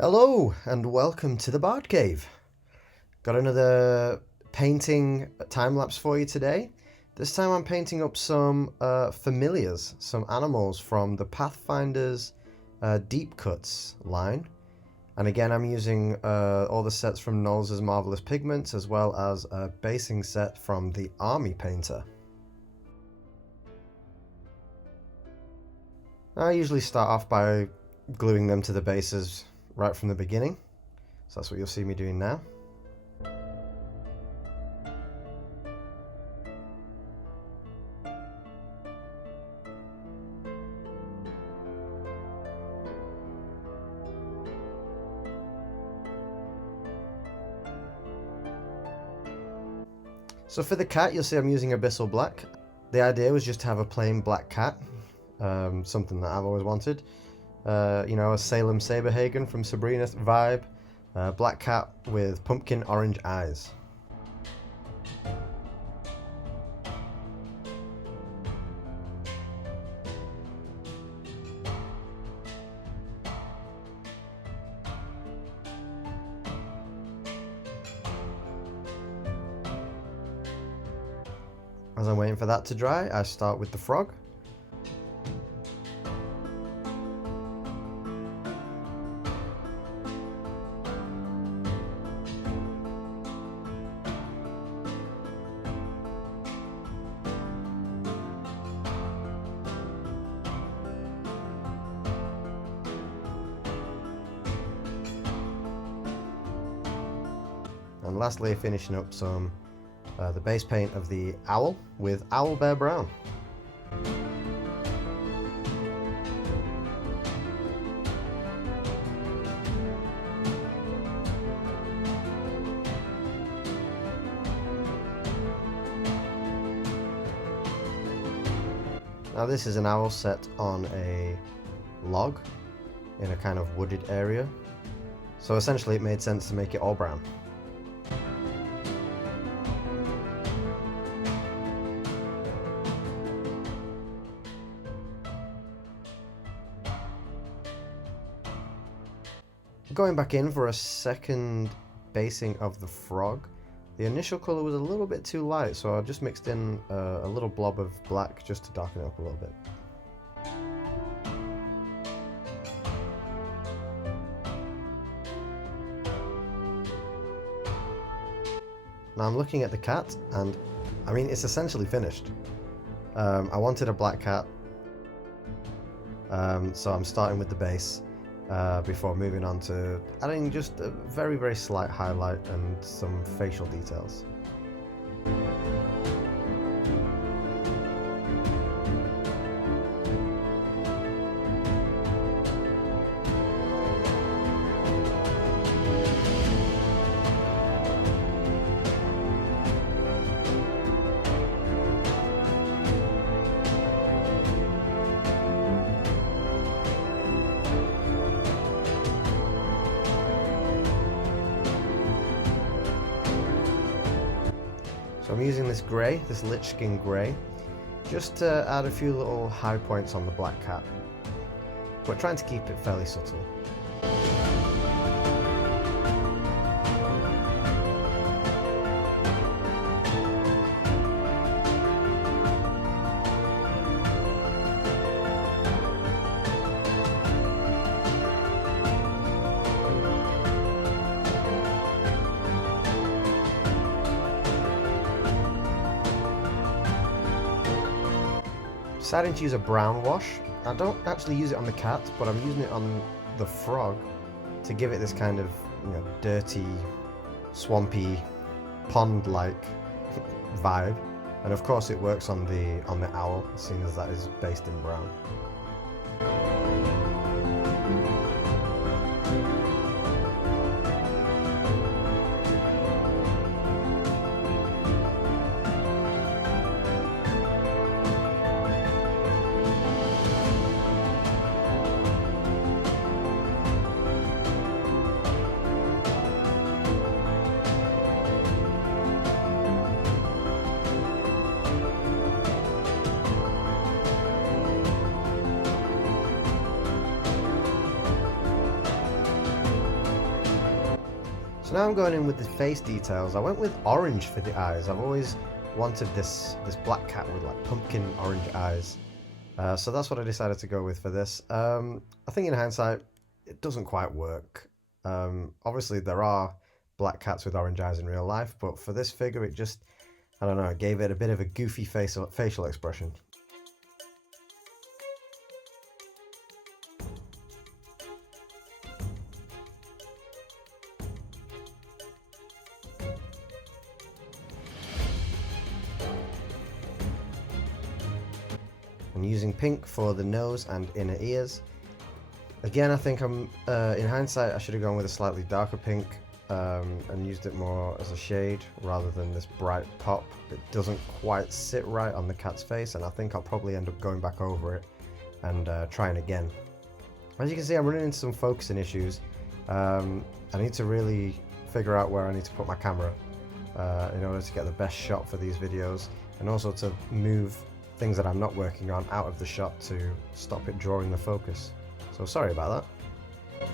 Hello and welcome to the Bard Cave. Got another painting time lapse for you today. This time I'm painting up some familiars, some animals from the Pathfinder's Deep Cuts line. And again, I'm using all the sets from Knowles' Marvelous Pigments as well as a basing set from the Army Painter. I usually start off by gluing them to the bases right from the beginning. So that's what you'll see me doing now. So for the cat, you'll see I'm using Abyssal Black. The idea was just to have a plain black cat, something that I've always wanted. A Salem Saberhagen from Sabrina vibe. Black cat with pumpkin orange eyes. As I'm waiting for that to dry, I start with the frog. And lastly, finishing up some the base paint of the owl with Owl Bear Brown. Now this is an owl set on a log in a kind of wooded area, so essentially it made sense to make it all brown. Going back in for a second basing of the frog, the initial colour was a little bit too light, so I just mixed in a little blob of black just to darken it up a little bit. Now I'm looking at the cat, and I mean, it's essentially finished. I wanted a black cat, so I'm starting with the base. Before moving on to adding just a very, very slight highlight and some facial details. So I'm using this grey, this lich skin grey, just to add a few little high points on the black cat, but trying to keep it fairly subtle. Deciding to use a brown wash. I don't actually use it on the cat, but I'm using it on the frog to give it this kind of, dirty, swampy, pond-like vibe. And of course it works on the owl, seeing as that is based in brown. So now I'm going in with the face details. I went with orange for the eyes. I've always wanted this black cat with like pumpkin orange eyes. So that's what I decided to go with for this. I think in hindsight, it doesn't quite work. Obviously, there are black cats with orange eyes in real life, but for this figure, it just, I don't know, it gave it a bit of a goofy facial expression. I'm using pink for the nose and inner ears. Again, I think in hindsight, I should have gone with a slightly darker pink and used it more as a shade rather than this bright pop. It doesn't quite sit right on the cat's face, and I think I'll probably end up going back over it and trying again. As you can see, I'm running into some focusing issues. I need to really figure out where I need to put my camera in order to get the best shot for these videos, and also to move things that I'm not working on out of the shot to stop it drawing the focus. So sorry about that.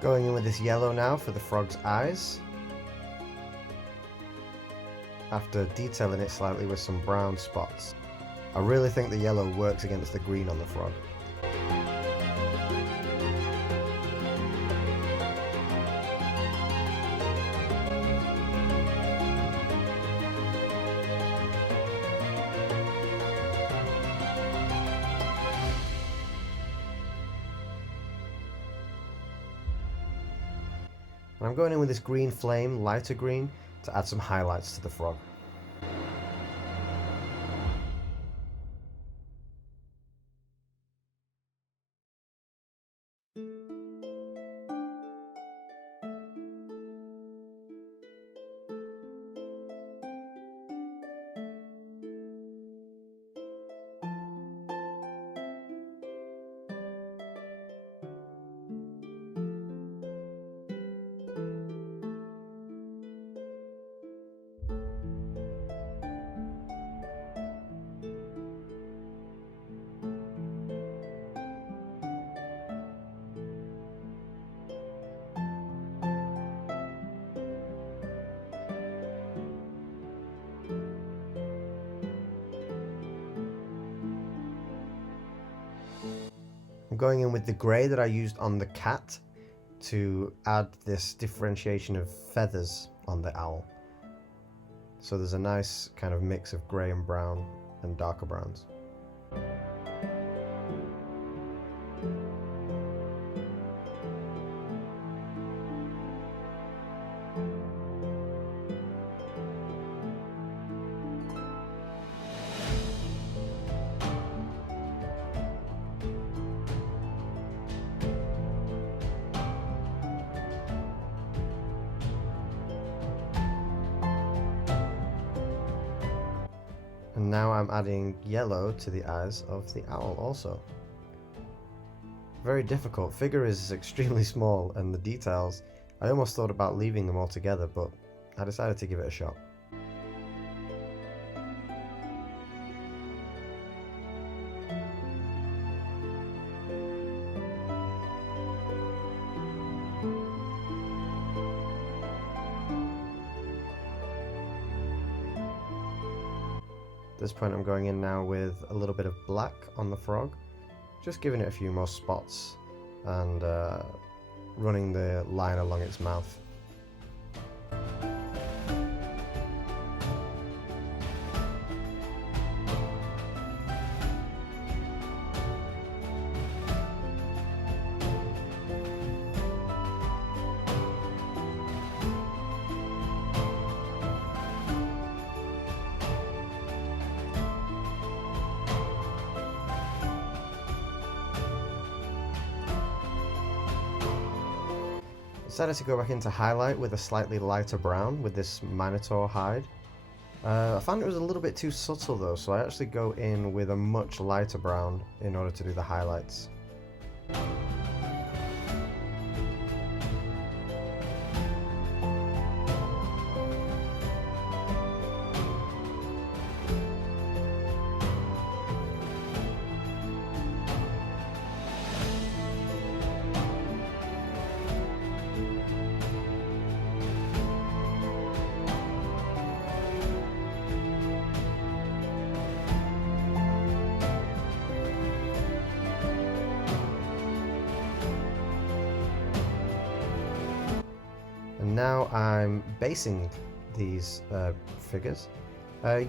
Going in with this yellow now for the frog's eyes, after detailing it slightly with some brown spots. I really think the yellow works against the green on the frog. And I'm going in with this green flame, lighter green, to add some highlights to the frog. I'm going in with the grey that I used on the cat to add this differentiation of feathers on the owl. So there's a nice kind of mix of grey and brown and darker browns. And now I'm adding yellow to the eyes of the owl also. Very difficult. Figure is extremely small, and the details, I almost thought about leaving them all together, but I decided to give it a shot. At this point I'm going in now with a little bit of black on the frog, just giving it a few more spots and running the line along its mouth. Decided to go back into highlight with a slightly lighter brown with this Minotaur hide. I found it was a little bit too subtle though, so I actually go in with a much lighter brown in order to do the highlights. And now I'm basing these figures.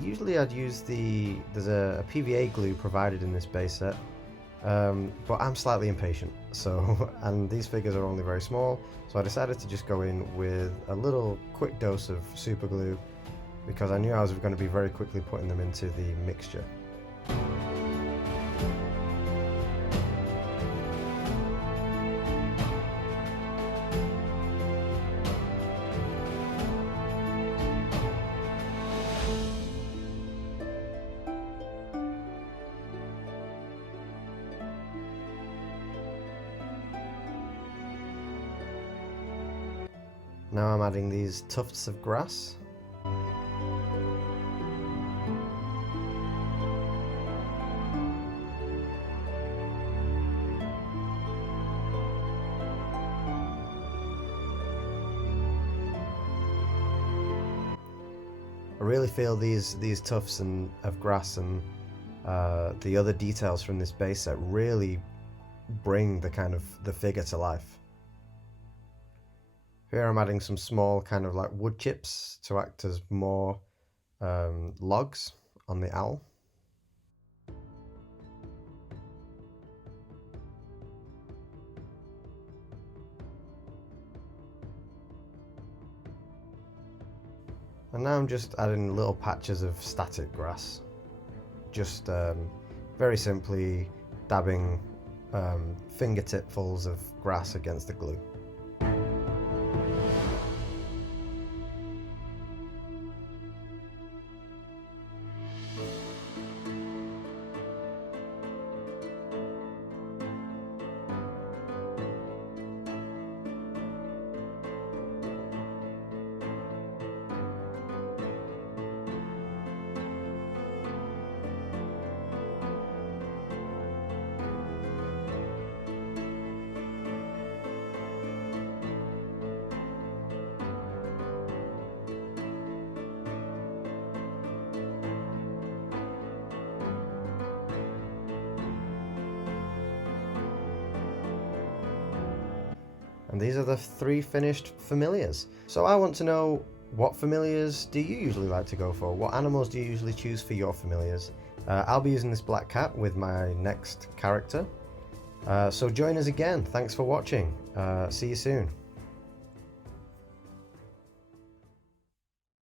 Usually I'd use there's a PVA glue provided in this base set, but I'm slightly impatient, so and these figures are only very small, so I decided to just go in with a little quick dose of super glue because I knew I was going to be very quickly putting them into the mixture. Now I'm adding these tufts of grass. I really feel these tufts of grass and the other details from this base set really bring the figure to life. Here I'm adding some small kind of like wood chips to act as more logs on the owl. And now I'm just adding little patches of static grass. Just very simply dabbing fingertipfuls of grass against the glue. And these are the 3 finished familiars. So I want to know, what familiars do you usually like to go for? What animals do you usually choose for your familiars? I'll be using this black cat with my next character. So join us again. Thanks for watching. See you soon.